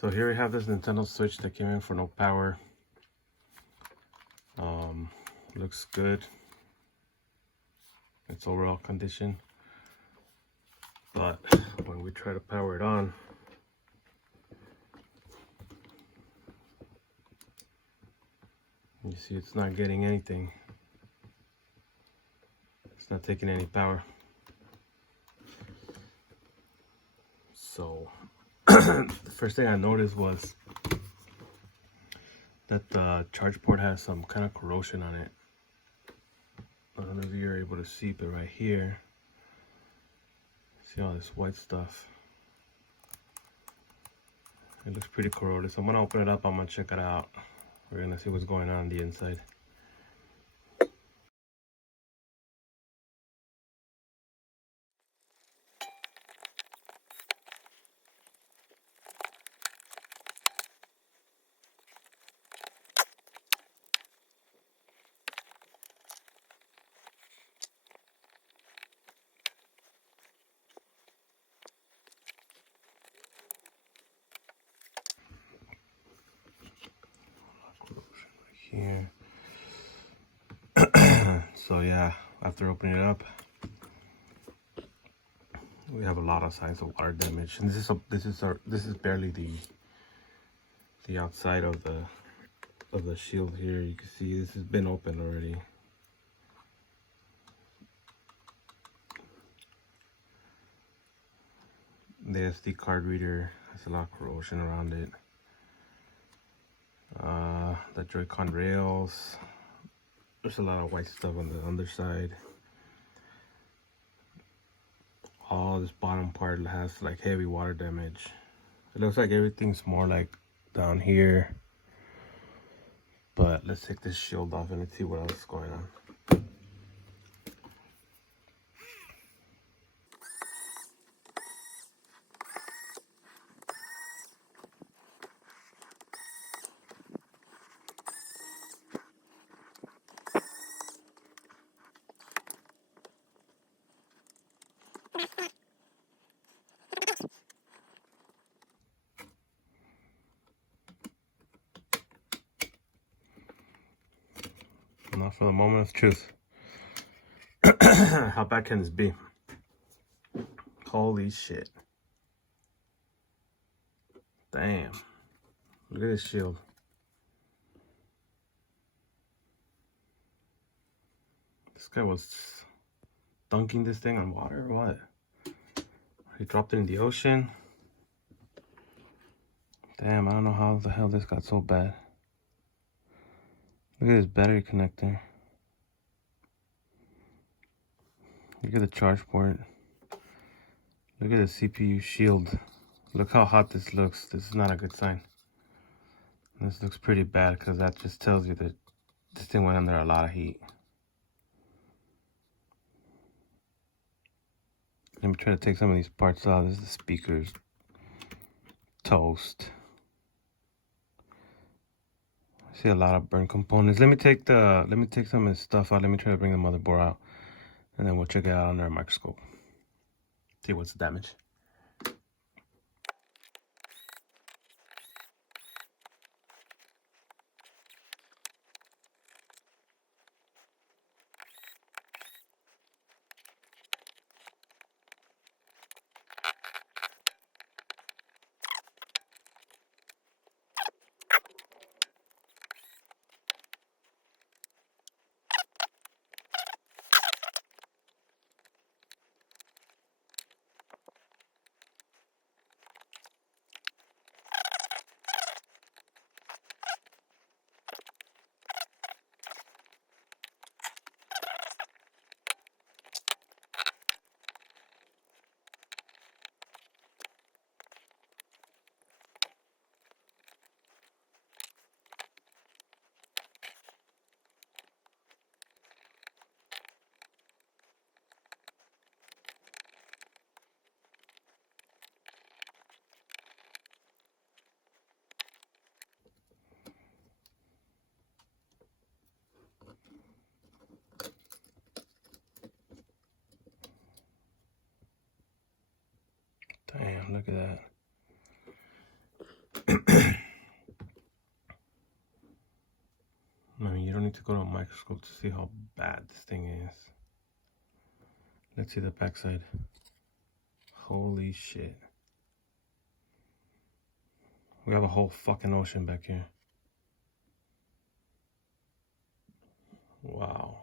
So here we have this Nintendo Switch that came in for no power. Looks good. Its overall condition. But when we try to power it on, you see it's not getting anything. It's not taking any power. So the first thing I noticed was that the charge port has some kind of corrosion on it. I don't know if you're able to see, but right here, see all this white stuff? It looks pretty corroded. So I'm gonna open it up, I'm gonna check it out. We're gonna see what's going on the inside. Here. So yeah, after opening it up, we have a lot of signs of water damage, and this is barely the outside of the shield here. You can see this has been opened already. The SD card reader has a lot of corrosion around it. The Joy-Con rails, there's a lot of white stuff on the underside. All this bottom part has like heavy water damage. It looks like everything's more like down here. But let's take this shield off and let's see what else is going on. Not for the moment of truth. How bad can this be? Holy shit. Damn. Look at this shield. This guy was dunking this thing on water or what? He dropped it in the ocean. Damn, I don't know how the hell this got so bad. Look at this battery connector. Look at the charge port. Look at the CPU shield. Look how hot this looks. This is not a good sign. This looks pretty bad because that just tells you that this thing went under a lot of heat. Let me try to take some of these parts out. This is the speakers. Toast. I see a lot of burnt components. Let me take some of this stuff out. Let me try to bring the motherboard out. And then we'll check it out under a microscope. See what's the damage. Damn, look at that. go to a microscope to see how bad this thing is. Let's see the backside. Holy shit. We have a whole fucking ocean back here. Wow.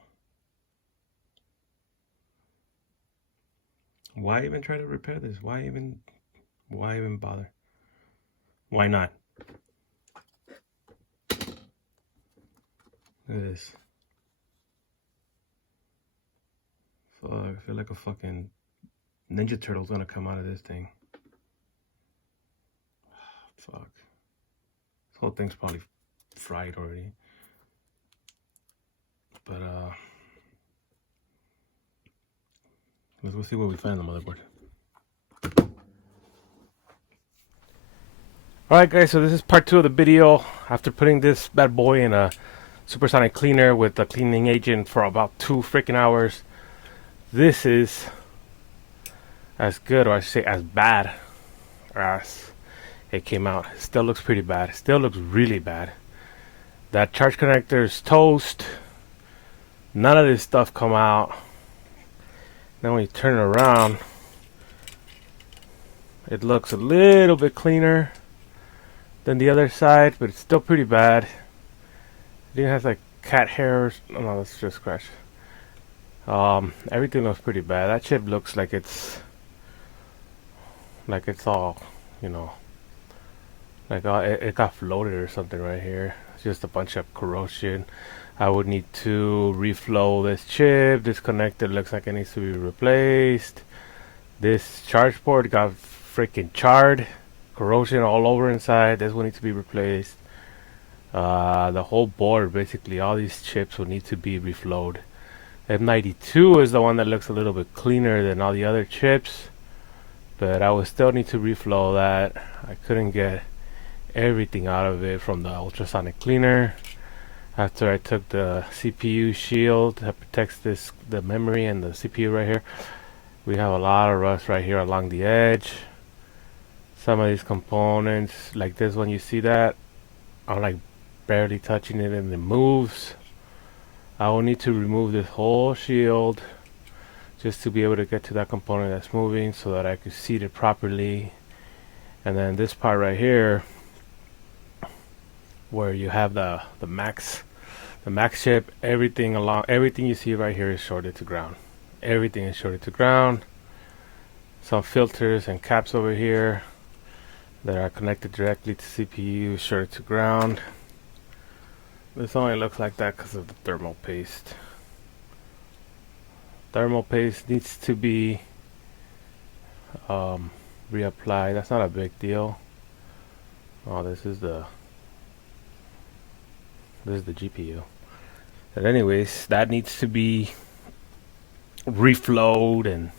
Why even try to repair this? Why even bother? Why not? Look at this. Fuck, I feel like a fucking Ninja Turtle's gonna come out of this thing. Fuck. This whole thing's probably fried already. But let's go see what we find on the motherboard. Alright guys, so this is part 2 of the video. After putting this bad boy in a supersonic cleaner with a cleaning agent for about 2 freaking hours, this is as good, or I should say as bad as it came out. It still looks pretty bad. It still looks really bad. That charge connector is toast. None of this stuff come out. Then when you turn it around, it looks a little bit cleaner than the other side, but it's still pretty bad. It even has like cat hairs. Oh no, that's just scratch. Everything looks pretty bad. That chip looks like it's all, you know, like it got floated or something right here. It's just a bunch of corrosion. I would need to reflow this chip. This connector looks like it needs to be replaced. This charge port got freaking charred. Corrosion all over inside. This will need to be replaced. The whole board, basically, all these chips will need to be reflowed. M92 is the one that looks a little bit cleaner than all the other chips, but I would still need to reflow that. I couldn't get everything out of it from the ultrasonic cleaner. After I took the CPU shield that protects the memory and the CPU right here, we have a lot of rust right here along the edge. Some of these components, like this one, you see that? I'm like barely touching it and it moves. I will need to remove this whole shield just to be able to get to that component that's moving so that I can seat it properly. And then this part right here, where you have the max chip, everything you see right here is shorted to ground. Everything is shorted to ground. Some filters and caps over here that are connected directly to CPU shorted to ground. This only looks like that because of the thermal paste. Thermal paste needs to be reapplied. That's not a big deal. Oh, this is the GPU. But anyways, that needs to be reflowed, and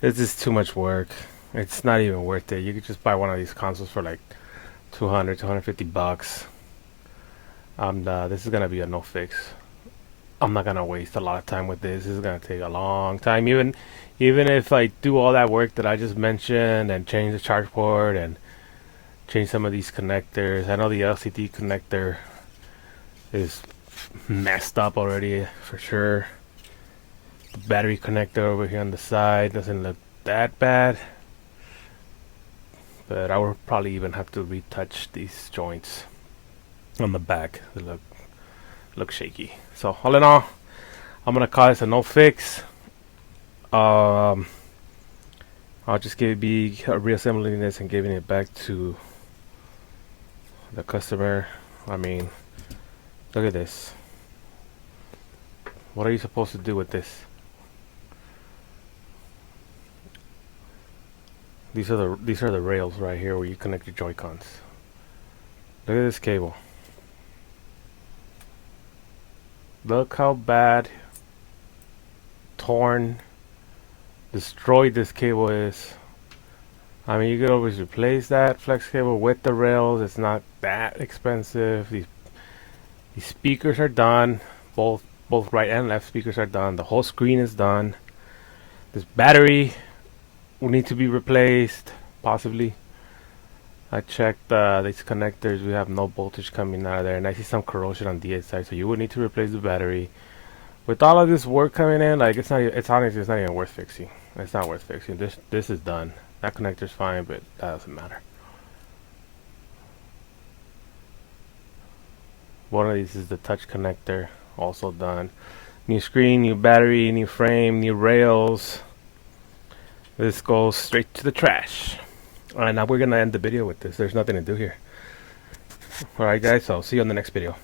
this is too much work. It's not even worth it. You could just buy one of these consoles for like 200, 250 bucks. This is gonna be a no fix. I'm not gonna waste a lot of time with this. This is gonna take a long time. Even if I do all that work that I just mentioned and change the charge port and change some of these connectors. I know the LCD connector is messed up already for sure. The battery connector over here on the side doesn't look that bad, but I will probably even have to retouch these joints on the back. They look shaky. So all in all, I'm gonna call this a no fix. I'll just be reassembling this and giving it back to the customer. I mean, look at this. What are you supposed to do with this? These are the rails right here where you connect your Joy-Cons. Look at this cable. Look how bad, torn, destroyed this cable is. I mean, you could always replace that flex cable with the rails. It's not that expensive. These speakers are done. Both right and left speakers are done. The whole screen is done. This battery will need to be replaced, possibly. I checked these connectors. We have no voltage coming out of there, and I see some corrosion on the inside. So you would need to replace the battery. With all of this work coming in, like it's not. It's honestly, it's not even worth fixing. It's not worth fixing. This is done. That connector's fine, but that doesn't matter. One of these is the touch connector, also done. New screen, new battery, new frame, new rails. This goes straight to the trash. Alright, now we're gonna end the video with this. There's nothing to do here. Alright guys, I'll see you on the next video.